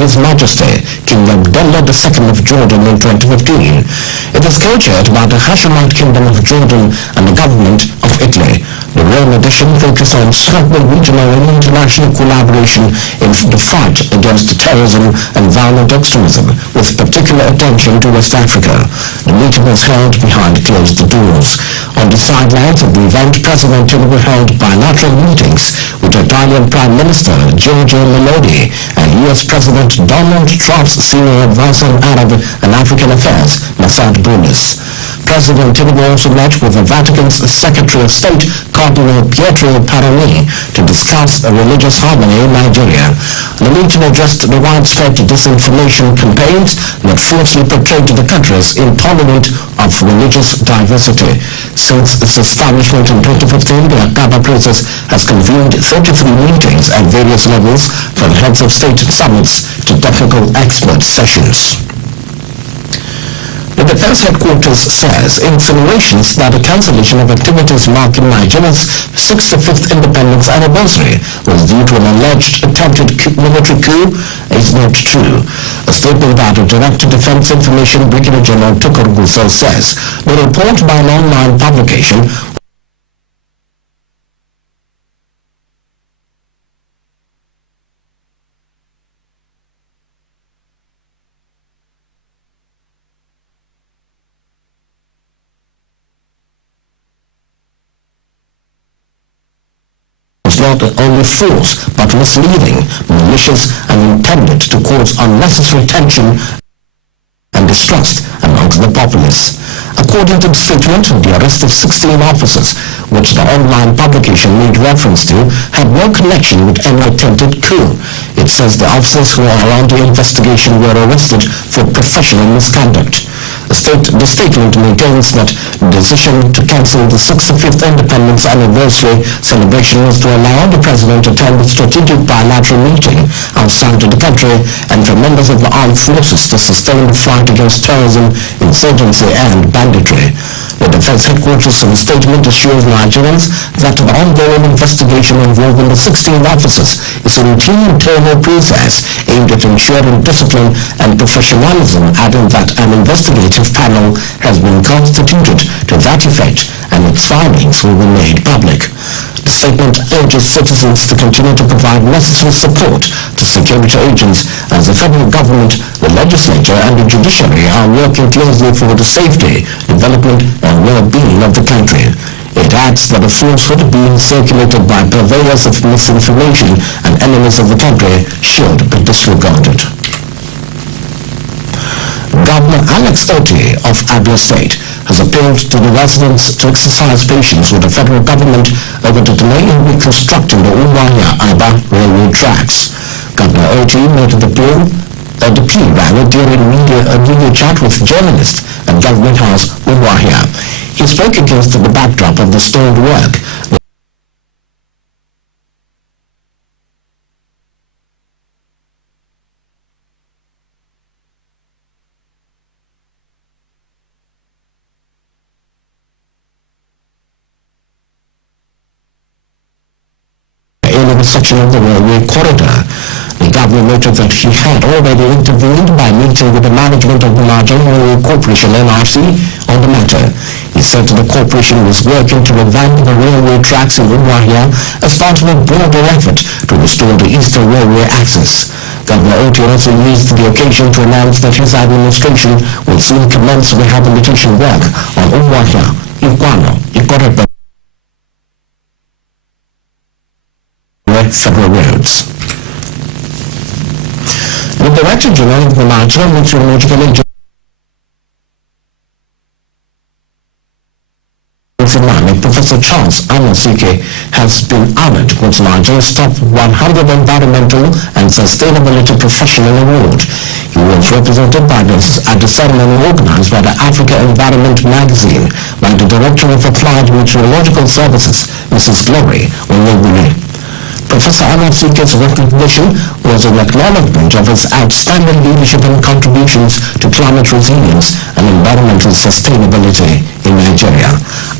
His Majesty King Abdullah II of Jordan in 2015. It is co-chaired by the Hashemite Kingdom of Jordan and the government of Italy. The Rome edition focuses on strengthening regional and international collaboration in the fight against terrorism and violent extremism, with particular attention to West Africa. The meeting was held behind closed doors. On the sidelines of the event, President Tinubu held bilateral meetings with Italian Prime Minister Giorgio Meloni and U.S. President Donald Trump's senior advisor on Arab and African Affairs, Massad Boulos. President Tinubu also met with the Vatican's Secretary of State, Cardinal Pietro Parolin, to discuss religious harmony in Nigeria. The meeting addressed the widespread disinformation campaigns that falsely portrayed the country as intolerant of religious diversity. Since its establishment in 2015, the Akaba process has convened 33 meetings at various levels, from heads of state summits to technical expert sessions. The Defense Headquarters says insinuations that the cancellation of activities marking Nigeria's 65th independence anniversary was due to an alleged attempted military coup is not true. A statement by the Director of Defense Information, Brigadier General Tukur Gusau, says the report by an online publication not only false but misleading, malicious, and intended to cause unnecessary tension and distrust amongst the populace. According to the statement, the arrest of 16 officers, which the online publication made reference to, had no connection with any attempted coup. It says the officers who are under investigation were arrested for professional misconduct. The statement maintains that the decision to cancel the 65th independence anniversary celebration was to allow the president to attend a strategic bilateral meeting outside of the country and for members of the armed forces to sustain the fight against terrorism, insurgency, and banditry. The Defense Headquarters in a statement assures Nigerians that the ongoing investigation involving the 16 officers is a routine internal process aimed at ensuring discipline and professionalism, adding that an investigative panel has been constituted to that effect and its findings will be made public. The statement urges citizens to continue to provide necessary support to security agents as the federal government, the legislature, and the judiciary are working closely for the safety, development, and well-being of the country. It adds that the falsehood being circulated by purveyors of misinformation and enemies of the country should be disregarded. Governor Alex Oti of Abia State has appealed to the residents to exercise patience with the federal government over the delay in reconstructing the Moniya railway tracks. Governor Oti made the plea during a media chat with journalists at Government House, Moniya. He spoke against the backdrop of the stalled work. Section of the railway corridor. The governor noted that he had already intervened by meeting with the management of the Nigerian Railway Corporation (NRC) on the matter. He said the corporation was working to revamp the railway tracks in Umuahia as part of a broader effort to restore the Eastern Railway access. Governor Oti also used the occasion to announce that his administration will soon commence rehabilitation work on Umuahia, Ikorepe federal roads. The Director General of the Nigerian Meteorological Agency, Professor Charles Anosike, has been honored with Nigeria's top 100 Environmental and Sustainability Professional Award. He was represented at the ceremony organized by the Africa Environment magazine by the Director of Applied Meteorological Services, Mrs. Glory Onyebule. Professor Anasika's recognition was an acknowledgement of his outstanding leadership and contributions to climate resilience and environmental sustainability in Nigeria.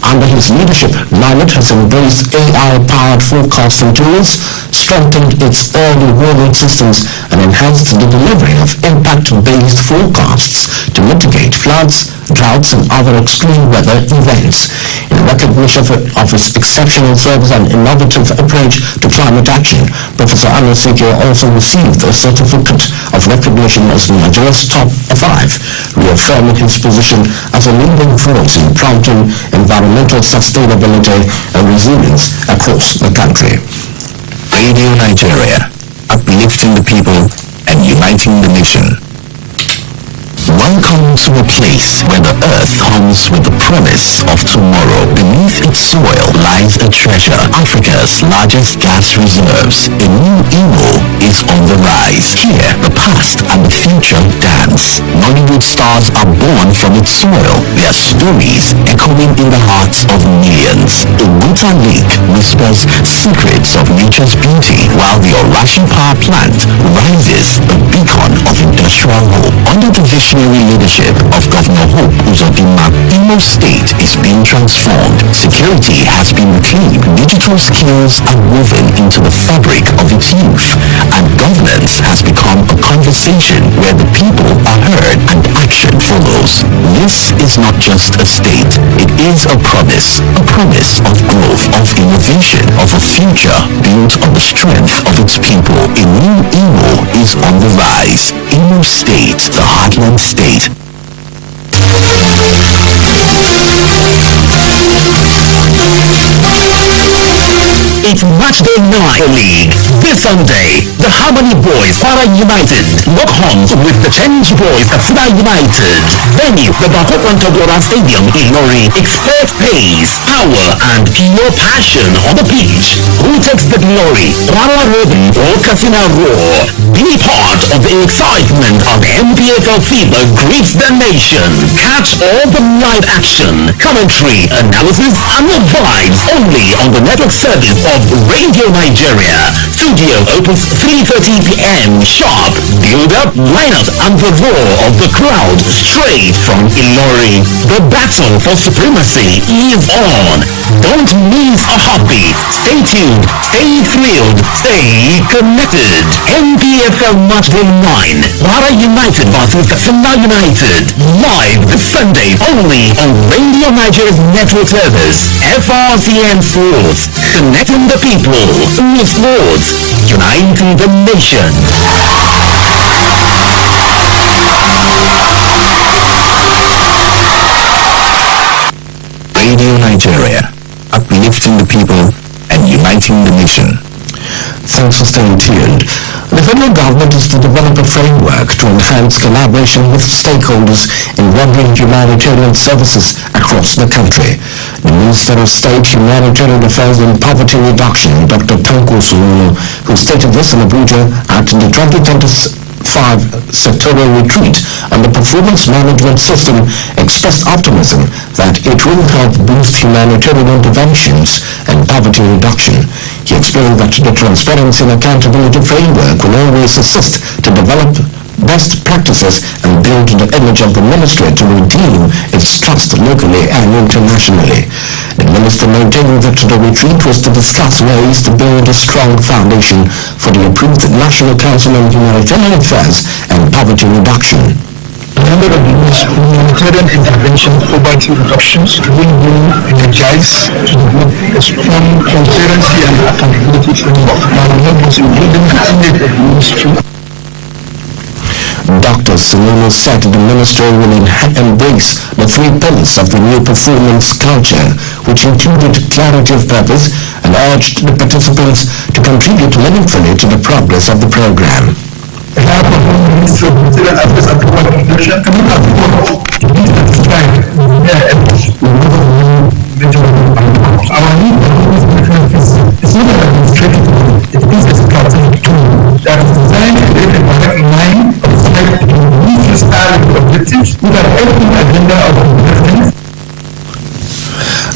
Under his leadership, NIMET has embraced AI-powered forecasting tools, strengthened its early warning systems, and enhanced the delivery of impact-based forecasts to mitigate floods, droughts, and other extreme weather events. In recognition of his exceptional service and innovative approach to climate action, Professor Anasika also received a certificate of recognition as Nigeria's top 5, reaffirming his position as a leading force in promoting environmental sustainability and resilience across the country. Radio Nigeria, uplifting the people and uniting the nation. Welcome to a place where the earth hums with the promise of tomorrow. Beneath its soil lies a treasure, Africa's largest gas reserves. A new Imo is on the rise. Here, the past and the future dance. Nollywood stars are born from its soil. Their stories echoing in the hearts of millions. Oguta Lake whispers secrets of nature's beauty, while the Orashi power plant rises a beacon of industrial hope. Under the visionary leadership of Governor Hope Uzodinma, Imo State is being transformed. Security has been reclaimed. Digital skills are woven into the fabric of its youth, and governance has become a conversation where the people are heard and action follows. This is not just a state, it is a promise of growth, of innovation, of a future built on the strength of its people. A new Imo is on the rise. Imo State, the heartland state. It's match day 9 league. This Sunday, the Harmony Boys Para United lock horns with the Change Boys Katsina United. Venue, the Bako Kwantagora Stadium in Lori. Expert pace, power, and pure passion on the pitch. Who takes the glory? Para Robin or Katsina Raw? Be part of the excitement of MPFL fever greets the nation. Catch all the live action, commentary, analysis, and the vibes only on the network service of Radio Nigeria. Studio opens 3:30 p.m. sharp. Build up, line up, and the roar of the crowd straight from Ilori. The battle for supremacy is on. Don't miss a heartbeat. Stay tuned, stay thrilled, stay connected. MPFL Match Day 9. Para United versus Katsina United. Live this Sunday only on Radio Nigeria's network service. FRCN Sports. Connecting the people. Through sports. Uniting the nation. Radio Nigeria, uplifting the people and uniting the nation. Thanks for staying tuned. The federal government is to develop a framework to enhance collaboration with stakeholders in rendering humanitarian services across the country. The Minister of State, Humanitarian Affairs and Poverty Reduction, Dr. Tanko Sulu, who stated this in Abuja at the 2025 sectoral retreat on the performance management system, expressed optimism that it will help boost humanitarian interventions and poverty reduction. He explained that the transparency and accountability framework will always assist to develop best practices and build the image of the ministry to redeem its trust locally and internationally. The minister maintained that the retreat was to discuss ways to build a strong foundation for the approved National Council on Humanitarian Affairs and Poverty Reduction. A number of humanitarian intervention poverty reductions will be energized to develop a strong transparency and accountability framework that will help us in building the image of the ministry. Dr. Salomo said the ministry will embrace the 3 pillars of the new performance culture, which included clarity of purpose, and urged the participants to contribute meaningfully to the progress of the program. Our need is not administrative, it is a strategic tool that is designed to create a direct line of sight to meet the style of objectives with an open agenda of investment.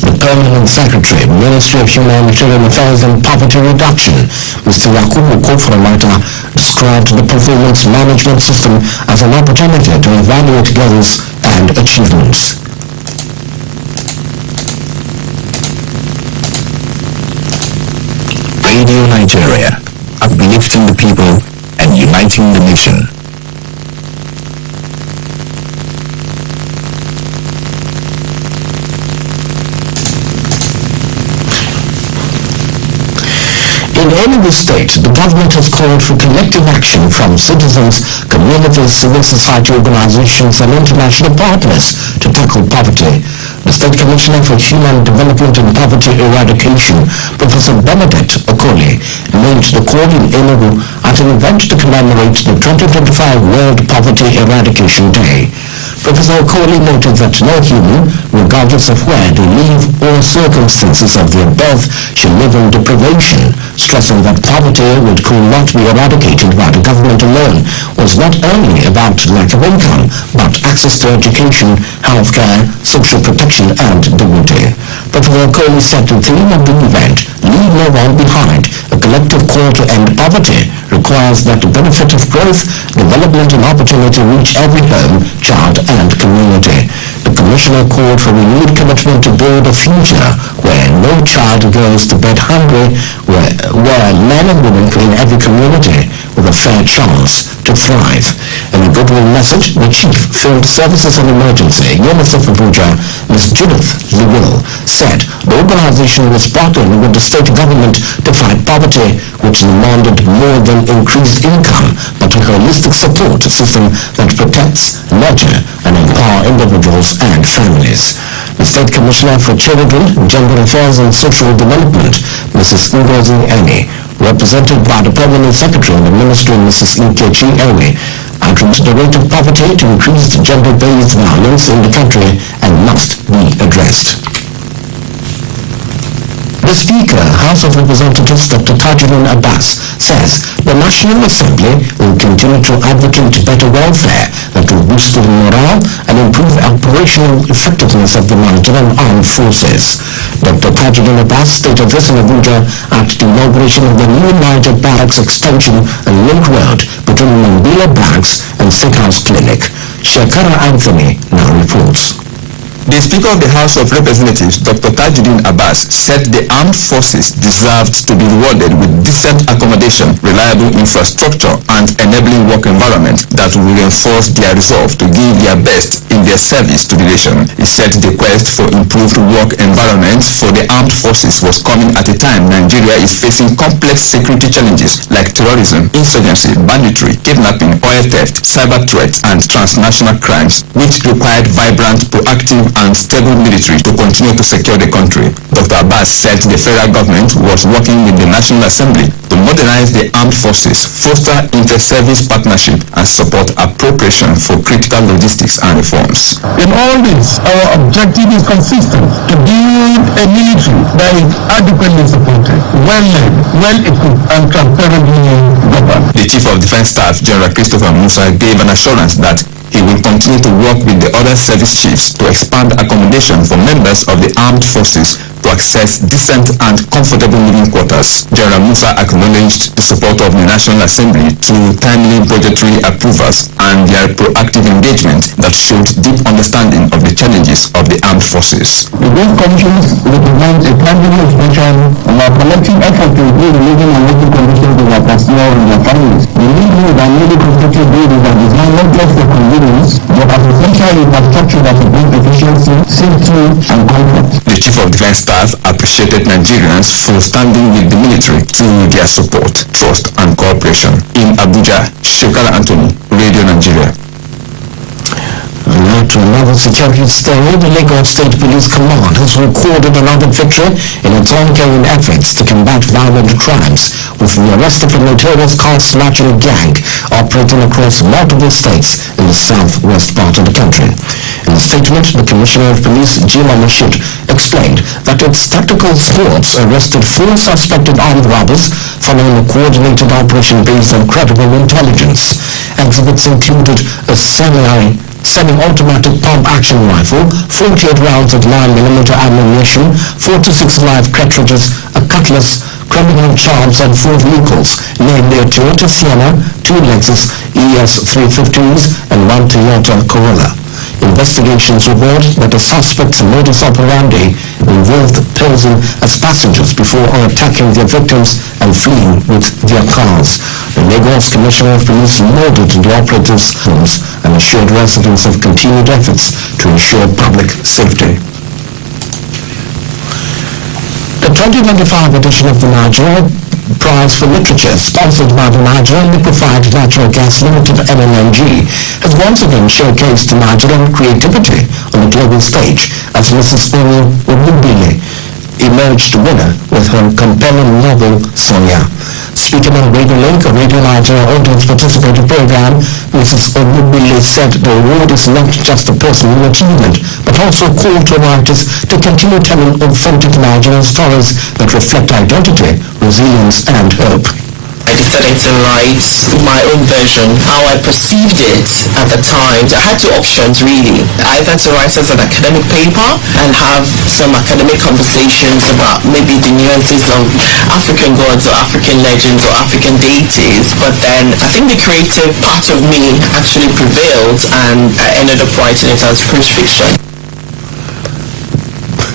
The Permanent Secretary, Ministry of Humanitarian Affairs and Poverty Reduction, Mr. Yakubu Kofuramata, described the performance management system as an opportunity to evaluate goals and achievements. Radio Nigeria, uplifting the people and uniting the nation. In Enugu State, the government has called for collective action from citizens, communities, civil society organizations and international partners to tackle poverty. The State Commissioner for Human Development and Poverty Eradication, Professor Benedict Okoli, made the call in Enugu at an event to commemorate the 2025 World Poverty Eradication Day. Professor Okoli noted that no human, regardless of where they live or circumstances of their birth, should live in deprivation, stressing that poverty, which could not be eradicated by the government alone, was not only about lack of income, but access to education, healthcare, social protection and dignity. Professor Okoli said the theme of the event, Leave No One Behind, a collective call to end poverty, requires that the benefit of growth, development and opportunity reach every home, child and community. The Commissioner called for renewed commitment to build a future where no child goes to bed hungry, where men and women in every community with a fair chance to thrive. In a goodwill message, the Chief Field Services and Emergency, UNICEF Abuja, Ms. Judith Lewell, said the organization was partnering with the state government to fight poverty, which demanded more than increased income, but a holistic support system that protects, nurture, and empower individuals and families. The State Commissioner for Children, Gender Affairs and Social Development, Mrs. Ngozi Eni, represented by the Permanent Secretary in the Ministry, Mrs. Nkechi Ewe, attributed the rate of poverty to increased gender-based violence in the country and must be addressed. The Speaker, House of Representatives Dr. Tajuddin Abbas, says the National Assembly will continue to advocate better welfare that will boost the morale and improve operational effectiveness of the Nigerian Armed Forces. Dr. Tajuddin Abbas stated this in Abuja at the inauguration of the new Niger Barracks Extension and Link Road between Mambila Barracks and State House Clinic. Shekara Anthony now reports. The Speaker of the House of Representatives, Dr. Tajuddin Abbas, said the armed forces deserved to be rewarded with decent accommodation, reliable infrastructure, and enabling work environment that will reinforce their resolve to give their best in their service to the nation. He said the quest for improved work environments for the armed forces was coming at a time Nigeria is facing complex security challenges like terrorism, insurgency, banditry, kidnapping, oil theft, cyber threats, and transnational crimes, which required vibrant, proactive, and stable military to continue to secure the country. Dr. Abbas said the federal government was working with the National Assembly to modernize the armed forces, foster inter-service partnership, and support appropriation for critical logistics and reforms. In all this, our objective is consistent: to build a military that is adequately supported, well-led, well-equipped, and transparently governed. The Chief of Defense Staff, General Christopher Musa, gave an assurance that he will continue to work with the other service chiefs to expand accommodation for members of the armed forces to access decent and comfortable living quarters. General Musa acknowledged the support of the National Assembly to timely budgetary approvals and their proactive engagement that showed deep understanding of the challenges of the armed forces. The Board Commissions represent a tangible expression of our collective effort to improve the living and working conditions of our personnel and their families. The new and newly constructed buildings are designed not just for convenience, but as essential infrastructure that supports efficiency, safety, and comfort. The Chief of Defense Staff appreciated Nigerians for standing with the military through their support, trust, and cooperation. In Abuja, Shekara Anthony, Radio Nigeria. Now to another security story, the Lagos State Police Command has recorded another victory in its ongoing efforts to combat violent crimes with the arrest of a notorious car-snatching gang operating across multiple states in the southwest part of the country. In a statement, the Commissioner of Police, Jima Mashid, explained that its tactical squads arrested 4 suspected armed robbers following a coordinated operation based on credible intelligence. Exhibits included a semi-automatic pump-action rifle, 48 rounds of 9mm ammunition, 46 live cartridges, a cutlass, criminal charms and 4 vehicles, namely a Toyota Sienna, 2 Lexus ES350s and 1 Toyota Corolla. Investigations revealed that the suspects' modus operandi involved posing as passengers before attacking their victims and fleeing with their cars. The Lagos Commissioner of Police lauded the operatives' homes and assured residents of continued efforts to ensure public safety. The 2025 edition of the Nigeria Prize for Literature, sponsored by the Nigerian Liquefied Natural Gas Limited (NNNG), has once again showcased Nigerian creativity on the global stage as Mrs. Olubile emerged winner with her compelling novel Sonia. Speaking on Radio Link, a Radio Nigeria audience participating program, Mrs. Olubile said the award is not just a personal achievement, but also a call to writers to continue telling authentic Nigerian stories that reflect identity, resilience, and hope. I decided to write my own version, how I perceived it at the time. I had 2 options really, either to write as an academic paper and have some academic conversations about maybe the nuances of African gods or African legends or African deities, but then I think the creative part of me actually prevailed and I ended up writing it as prose fiction.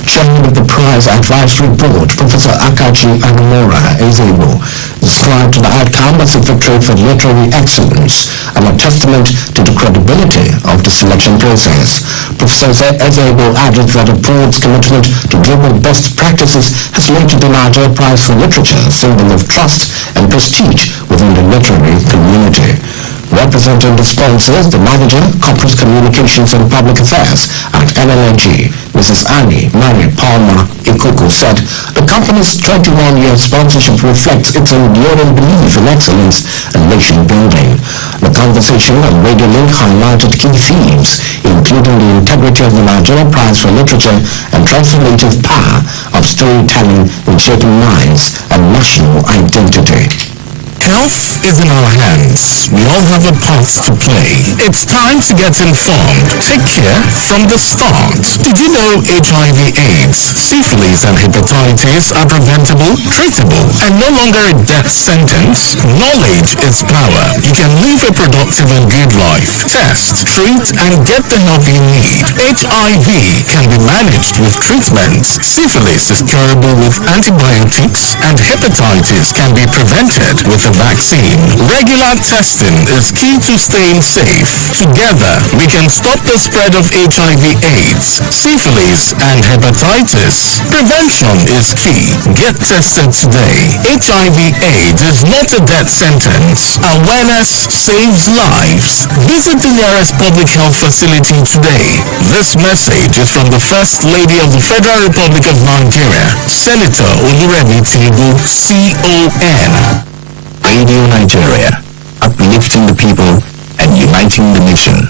Chairman of the Prize Advisory Board, Professor Akachi Agamora Ezebo, described the outcome as a victory for literary excellence and a testament to the credibility of the selection process. Professor Ezebo added that the board's commitment to global best practices has led to the Nigeria Prize for Literature, a symbol of trust and prestige within the literary community. Representing the sponsors, the manager, corporate communications and public affairs at NLNG, Mrs. Annie Mary Palmer Ikuku, said the company's 21-year sponsorship reflects its enduring belief in excellence and nation building. The conversation on Radio Link highlighted key themes, including the integrity of the Nigeria Prize for Literature and transformative power of storytelling in shaping minds and national identity. Health is in our hands. We all have a part to play. It's time to get informed. Take care from the start. Did you know HIV/AIDS, syphilis and hepatitis are preventable, treatable, and no longer a death sentence? Knowledge is power. You can live a productive and good life. Test, treat, and get the help you need. HIV can be managed with treatments. Syphilis is curable with antibiotics, and hepatitis can be prevented with a vaccine. Regular testing is key to staying safe. Together, we can stop the spread of HIV/AIDS, syphilis, and hepatitis. Prevention is key. Get tested today. HIV/AIDS is not a death sentence. Awareness saves lives. Visit the nearest public health facility today. This message is from the First Lady of the Federal Republic of Nigeria, Senator Oluremi Tinubu, CON. Radio Nigeria, uplifting the people and uniting the nation.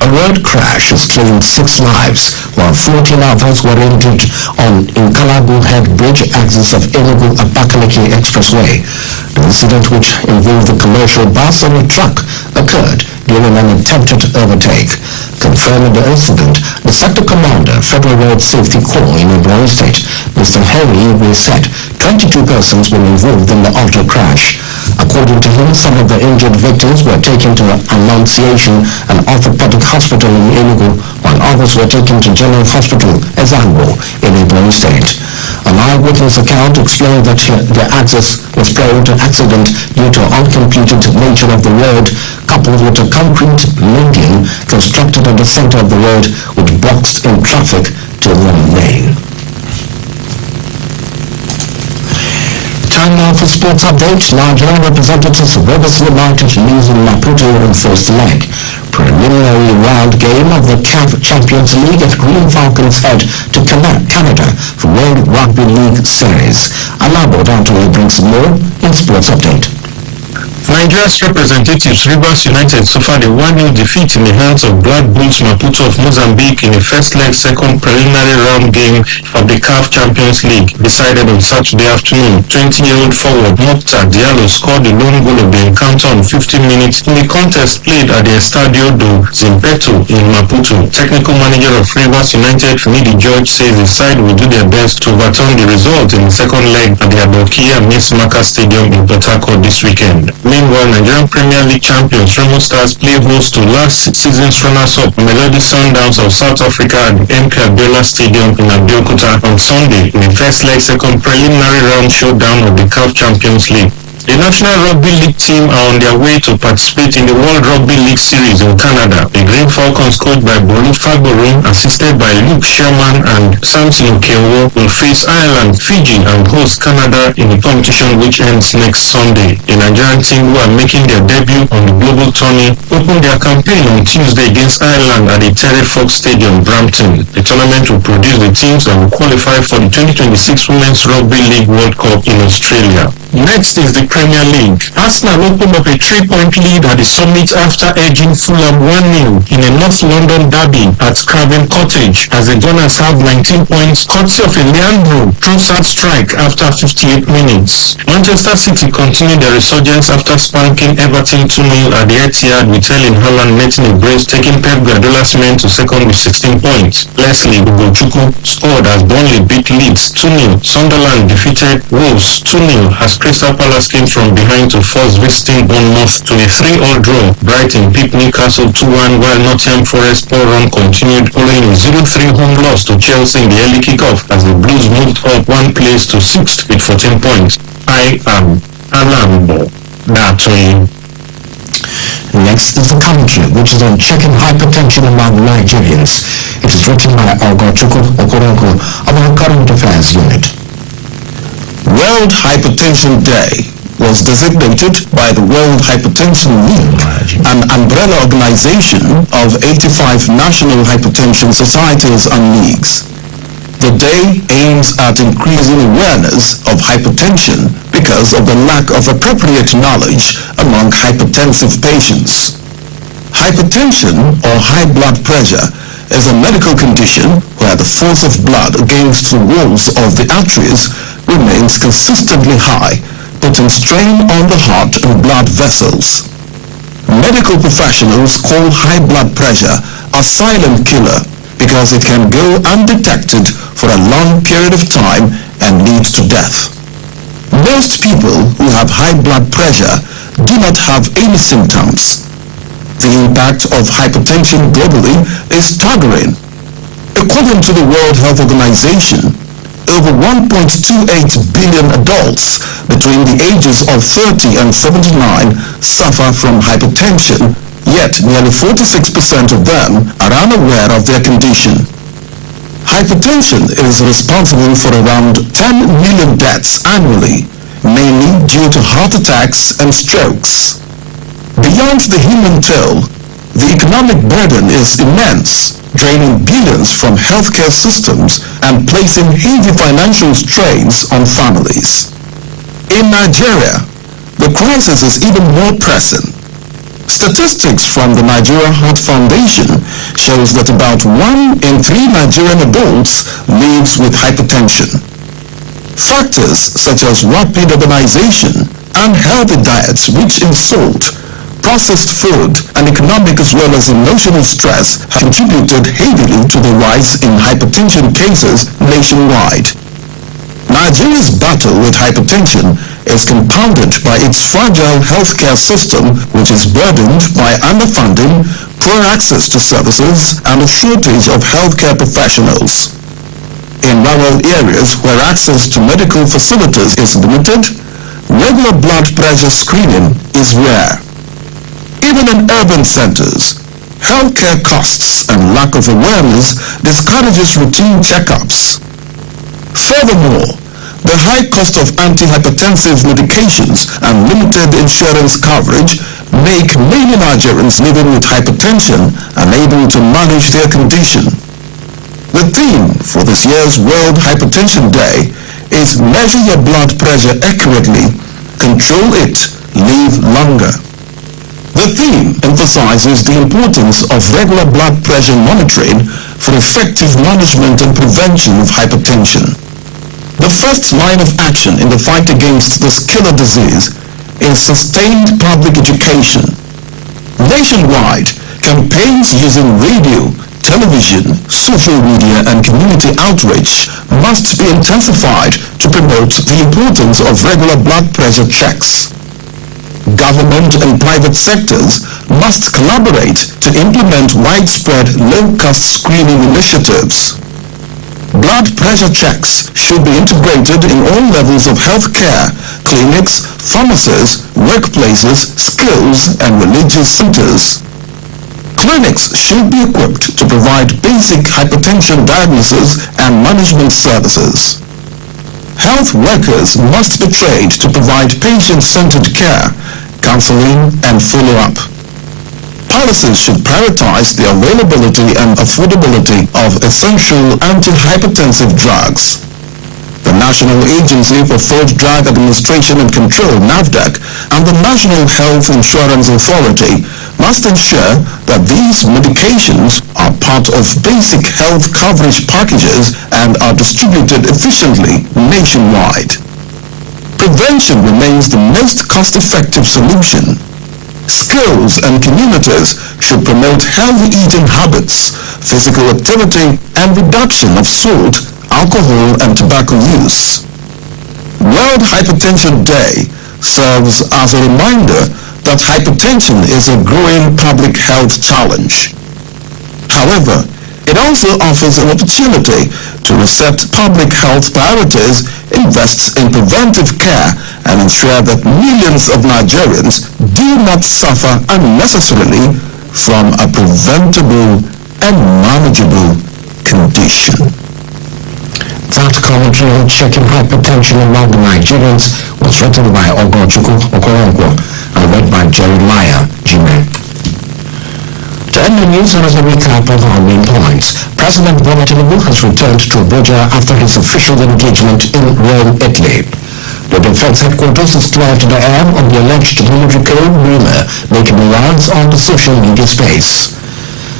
A road crash has claimed 6 lives, while 14 others were injured on Nkalagu Head Bridge axis of Enugu-Abakaliki Expressway. The incident, which involved a commercial bus and a truck, occurred during an attempted overtake. Confirming the incident, the sector commander, Federal Road Safety Corps in Ibadan State, Mr. Henry Igwe, said 22 persons were involved in the auto crash. According to him, some of the injured victims were taken to Annunciation, an orthopedic hospital in Enugu, while others were taken to General Hospital, Ezango, in Ibadan State. An eyewitness account explained that the axis was prone to accident due to uncompleted nature of the road, coupled with a concrete median constructed at the center of the road, which boxed in traffic to one lane. Time now for sports update. Nigerian representatives Rivers United losing Maputo in first leg. Preliminary round game of the CAF Champions League at Green Falcons head to Canada for World Rugby League Series. Alabo Dantole brings more in Sports Update. Nigeria's representatives Rivers United suffered a 1-0 defeat in the hands of Black Bulls Maputo of Mozambique in the first leg second preliminary round game of the CAF Champions League decided on Saturday afternoon. 20-year-old forward Mokhtar Diallo scored the lone goal of the encounter on 15 minutes in the contest played at the Estadio do Zimpeto in Maputo. Technical manager of Rivers United, Finidi George, says the side will do their best to overturn the result in the second leg at the Abokia Mismaka Stadium in Port Harcourt this weekend. Meanwhile, Nigerian Premier League champions Remo Stars play host to last season's runners-up Melody Sundowns of South Africa at the MP Abiola Stadium in Abeokuta on Sunday in the first leg second preliminary round showdown of the CAF Champions League. The National Rugby League team are on their way to participate in the World Rugby League Series in Canada. The Green Falcons, coached by Bolu Fagborum, assisted by Luke Sherman and Samson Okeowo, will face Ireland, Fiji and host Canada in the competition which ends next Sunday. The Nigerian team, who are making their debut on the global tourney, opened their campaign on Tuesday against Ireland at the Terry Fox Stadium, Brampton. The tournament will produce the teams that will qualify for the 2026 Women's Rugby League World Cup in Australia. Next is the Premier League. Arsenal opened up a 3-point lead at the Summit after edging Fulham 1-0 in a North London derby at Craven Cottage, as the Gunners have 19 points courtesy of a Leandro Trossard strike after 58 minutes. Manchester City continued their resurgence after spanking Everton 2-0 at the Etihad, with Erling Haaland netting a brace, taking Pep Guardiola's men to second with 16 points. Leslie Ugochukwu scored as Burnley beat Leeds 2-0. Sunderland defeated Wolves 2-0 as Crystal Palace came from behind to force visiting Bournemouth to a 3-3 draw. Brighton beat Newcastle 2-1, while Nottingham Forest poor run continued following a 0-3 home loss to Chelsea in the early kickoff as the Blues moved up one place to 6th with 14 points. I am Alambo Datoyi. Next is the commentary, which is on checking hypertension among Nigerians. It is written by Ogochukwu Okoronko of our Current Affairs Unit. World Hypertension Day was designated by the World Hypertension League, an umbrella organization of 85 national hypertension societies and leagues. The day aims at increasing awareness of hypertension because of the lack of appropriate knowledge among hypertensive patients. Hypertension, or high blood pressure, is a medical condition where the force of blood against the walls of the arteries remains consistently high, putting strain on the heart and blood vessels. Medical professionals call high blood pressure a silent killer because it can go undetected for a long period of time and lead to death. Most people who have high blood pressure do not have any symptoms. The impact of hypertension globally is staggering. According to the World Health Organization, over 1.28 billion adults between the ages of 30 and 79 suffer from hypertension, yet nearly 46% of them are unaware of their condition. Hypertension is responsible for around 10 million deaths annually, mainly due to heart attacks and strokes. Beyond the human toll, the economic burden is immense, draining billions from healthcare systems and placing heavy financial strains on families. In Nigeria, the crisis is even more pressing. Statistics from the Nigeria Heart Foundation shows that about 1 in 3 Nigerian adults lives with hypertension. Factors such as rapid urbanization, unhealthy diets rich in salt, processed food, and economic as well as emotional stress have contributed heavily to the rise in hypertension cases nationwide. Nigeria's battle with hypertension is compounded by its fragile healthcare system, which is burdened by underfunding, poor access to services, and a shortage of healthcare professionals. In rural areas where access to medical facilities is limited, regular blood pressure screening is rare. Even in urban centers, healthcare costs and lack of awareness discourages routine checkups. Furthermore, the high cost of antihypertensive medications and limited insurance coverage make many Nigerians living with hypertension unable to manage their condition. The theme for this year's World Hypertension Day is Measure Your Blood Pressure Accurately, Control It, live longer. The theme emphasizes the importance of regular blood pressure monitoring for effective management and prevention of hypertension. The first line of action in the fight against this killer disease is sustained public education. Nationwide, campaigns using radio, television, social media, and community outreach must be intensified to promote the importance of regular blood pressure checks. Government and private sectors must collaborate to implement widespread low-cost screening initiatives. Blood pressure checks should be integrated in all levels of healthcare, clinics, pharmacies, workplaces, schools, and religious centers. Clinics should be equipped to provide basic hypertension diagnosis and management services. Health workers must be trained to provide patient-centered care, counseling, and follow-up. Policies should prioritize the availability and affordability of essential antihypertensive drugs. The National Agency for Food Drug Administration and Control, NAFDAC, and the National Health Insurance Authority must ensure that these medications are part of basic health coverage packages and are distributed efficiently nationwide. Prevention remains the most cost-effective solution. Schools and communities should promote healthy eating habits, physical activity, and reduction of salt, alcohol, and tobacco use. World Hypertension Day serves as a reminder that hypertension is a growing public health challenge. However, it also offers an opportunity to reset public health priorities, invest in preventive care, and ensure that millions of Nigerians do not suffer unnecessarily from a preventable and manageable condition. That commentary on checking hypertension among the Nigerians was written by Ogochukwu Okoronkwo and read by Jeremiah Jime. To end the news, there is a recap of our main points. President Bola Tinubu has returned to Abuja after his official engagement in Rome, Italy. The defense headquarters is cleared to the air on the alleged military coup rumor making the rounds on the social media space.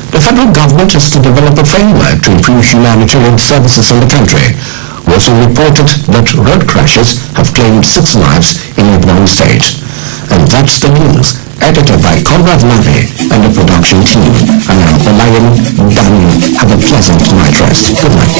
The federal government is to develop a framework to improve humanitarian services in the country. We also reported that road crashes have claimed 6 lives in Ibadan State. And that's the news, edited by Conrad Navi and the production team. I am Olayan Daniel. Have a pleasant night rest. Good night.